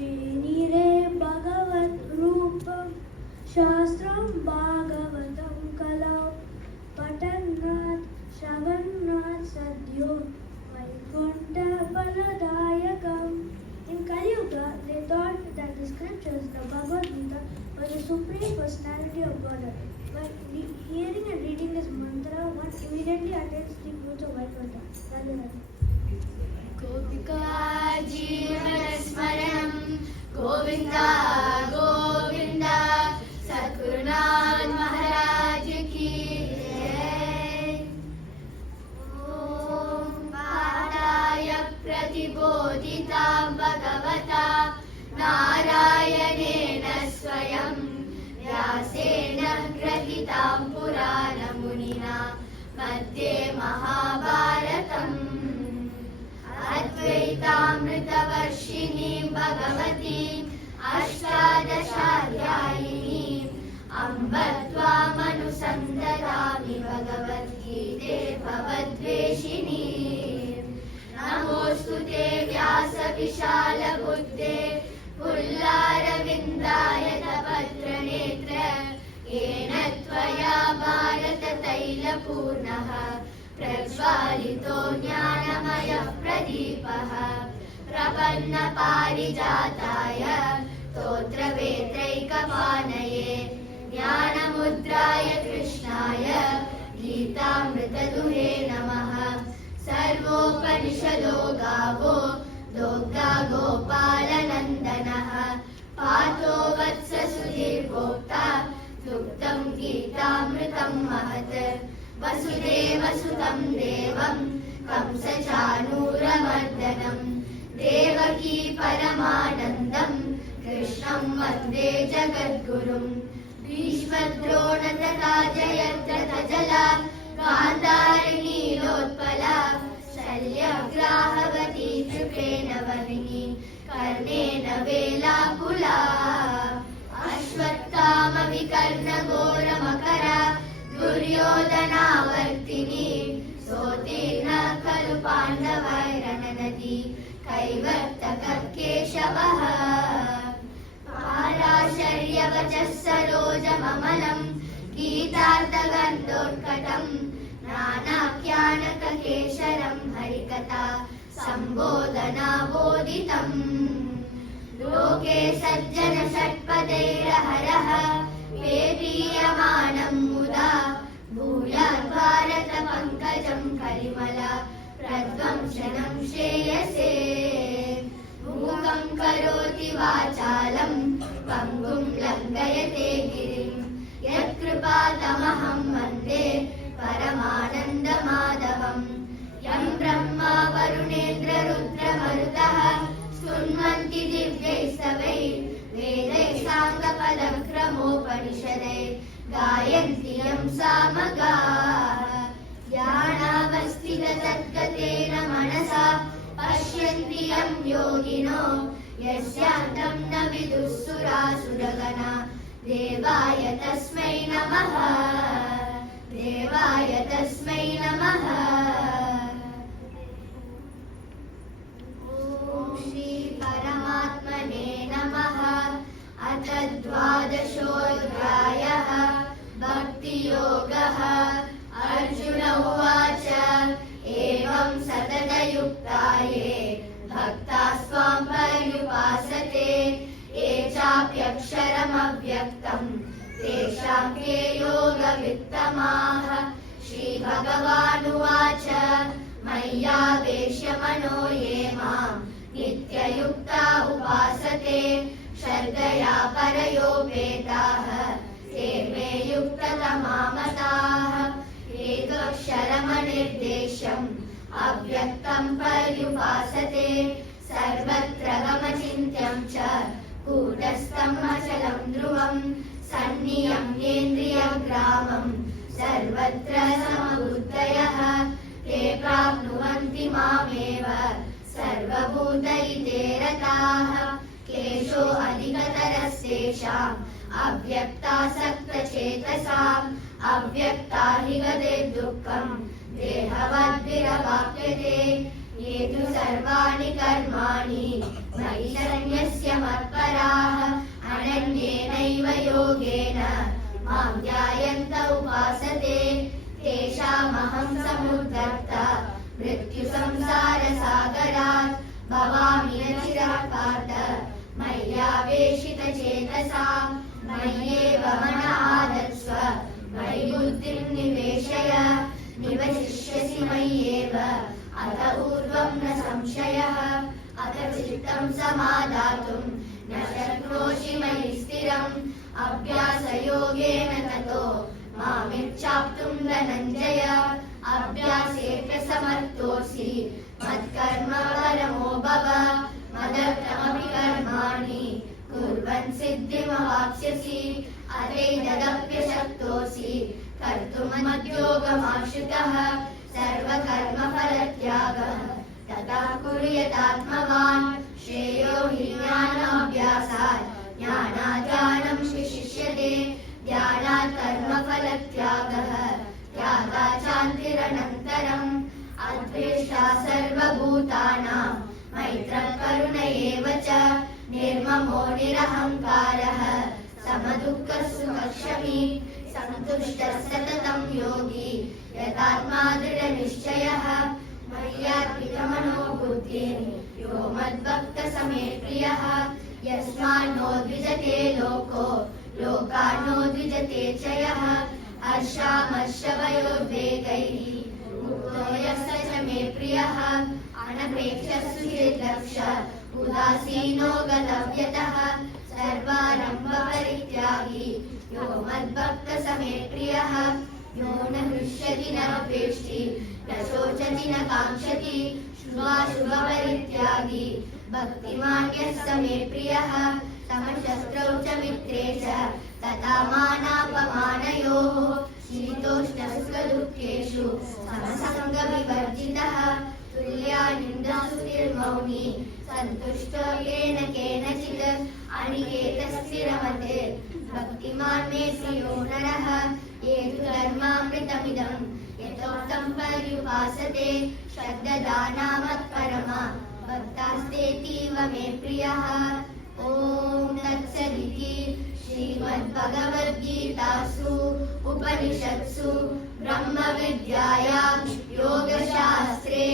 मेनिरे भगवद्रूपं शास्त्रं भागवतं कलौ पठन्नाथ श्रवन्नाथ सद्यो वैकुण्ठफलदायकम्. In Kali Yuga, they thought that the scriptures, the Bhagavad Gita, was the supreme personality of God. By hearing and reading this mantra, one immediately attains the fruits of Vaikuntha. Radhe Radhe. गोपिका जीवन स्मरणं गोविंदा गोविंदा सद्गुरुनाथ महाराज की जय। ओम पाठाय प्रतिबोधिता भगवता नारायणेन स्वयं व्यासेन ग्रहीतां पुराणमुनिना मध्ये महाभारतम् अद्वैतामृतवर्षिणीं भगवतीम् अष्टादशाध्यायिनीम् अम्ब त्वामनुसन्दधामि भगवद्गीते भवद्वेषिणीम्। नमोऽस्तु ते व्यासविशालबुद्धे पुल्लारविन्दायतपत्रनेत्र येन त्वया भारततैलपूर्णः प्रज्वालितो ज्ञानमयः प्रदीपः। प्रपन्नपारिजाताय स्तोत्रवेत्रैकपाणये ज्ञानमुद्राय कृष्णाय गीतामृतदुहे नमः। सर्वोपनिषदो गावो दोग्धा गोपालनन्दनः पार्थो वत्स सुधीर्भोक्ता दुग्धं गीतामृतं महत्। वसुदेवसुतं देवं कंसचाणूरमर्दनं देवकी परमानन्दं कृष्णं वन्दे जगद्गुरुं। भीष्मद्रोण तथा जयद्रथजला गान्धारिनीलोत्पला शल्यग्राहवती कृपेण वहिनी कर्णेन वेलाकुला। अश्वत्थामविकर्णघोरमकरा दुर्योधनावर्तिनी सोतीर्णा खलु पाण्डवैरणनदी कैवर्तकः केशवः। पाराशर्यवचः सरोजममलं गीतार्थगन्धोत्कटं नानाख्यानककेशरं हरिकथा सम्बोधनाबोधितम्। लोके सज्जन षट्पदैरहरः वेपीयमानं मुदा भूयात् भारत पंकजं कलिमला प्रध्वंसनं श्रेयसे। मूकं करोति वाचालं पङ्गुं लङ्घयते गिरिं यत्कृपातमहं वन्दे परमानन्दमाधवम्। यं ब्रह्मा वरुणेन्द्र रुद्रमरुतः स्तुन्वन्ति दिव्यैस्तवैः वेदैः साङ्गपदक्रमोपनिषदैः गायन्ति यं सामगाः। ध्यानावस्थिततद्गतेन मनसा पश्यन्ति यं योगिनो यस्यान्तं न विदुः सुरासुरगणा। देवाय तस्मै नमः देवाय तस्मै नमः। ॐ श्री परमात्मने नमः। अथ द्वादशोऽध्यायः भक्तियोगः। अर्जुन उवाच एवं सततयुक्ता ये भक्ताः स्वां पर्युपासते ये चाप्यक्षरमव्यक्तं तेषां के योगवित्तमाः। श्रीभगवानुवाच मय्यावेश्य मनो ये मां नित्ययुक्ता उपासते श्रद्धया परयोपेताः ते मे युक्ततमा मताः। एकक्षरमनिर्देश्यम् अव्यक्तं पर्युपासते सर्वत्र गमचिन्त्यं च कूटस्थम् अचलं ध्रुवं सन्नियम्येन्द्रियग्रामं सर्वत्र समबुद्धयः ते प्राप्नुवन्ति मामेव सर्वभूतैते रताः। क्लेशो अधिकतरस्तेषाम् अव्यक्तासक्तचेतसाम् अव्यक्ता हि गते दुःखम् देहवद्भिरवाप्यते। ये तु सर्वाणि कर्माणि मयि सन्न्यस्य योगेन मां ध्यायन्त उपासते तेषामहं समुद्धर्ता मृत्युसंसारसागरात् भवामि न चिरात् पार्थ मय्यावेशितचेतसां मय्येव मनः आधत्स्व मयि बुद्धिं निवेशय निवशिष्यसि मय्येव अत ऊर्ध्वं न संशयः अत चित्तं समादातुं न शक्नोषि मयि स्थिरम् अभ्यासयोगेन ततो मामिच्छाप्तुं धनञ्जय अभ्यासेऽप्यसमर्थोऽसि मत्कर्म परमो भव मदर्थमपि कर्माणि कुर्वन् सिद्धिमवाप्स्यसि अथैतदप्यशक्तोऽसि कर्तुं मद्योगमाश्रितः सर्वकर्मफलत्यागः तथा कुर्यादात्मवान् श्रेयो हि ज्ञानाभ्यासात् ज्ञानात् शिशिष्यते ध्यानात् कर्मफलत्यागः त्यागात् शान्तिरनन्तरम् अद्वेष्टा सर्वभूतानां मैत्रः करुण एव च निर्ममो निरहङ्कारः समदुःखसुखक्षमी सन्तुष्टः सततं योगी यतात्मा दृढनिश्चयः मय्यार्पितमनो बुद्धिः यो मद्भक्तः मे प्रियः यस्मान्नो द्विजते लोको लोकान्नो द्विजते च यः हर्षामर्षभयोद्वेगैः मुक्तो यः स च मे प्रियः अनपेक्षः सुचिर्लक्ष्यः उदासीनो गतव्यतः सर्वारम्भपरित्यागी यो मद्भक्तः मे प्रियः यो न हृष्यति न द्वेष्टि न शोचति न काङ्क्षति शुभाशुभपरित्यागी भक्तिमान् यः स मे प्रियः समशस्त्रौ च मित्रे च तथा मानापमानयोः शीतोष्णसुखदुःखेषु समसङ्गविवर्जितः तुल्या निन्दास्तुतिर्मौनी सन्तुष्टो येन केनचित् अनिकेतस्थिरमते भक्तिमान् मे प्रियो नरः ये तु धर्मामृतमिदं यथोक्तं पर्युपासते श्रद्धदानामत्परमा भक्तास्तेतीव मे प्रियः ॐ तत्सदिति श्रीमद्भगवद्गीतासु उपनिषत्सु ब्रह्मविद्यायां योगशास्त्रे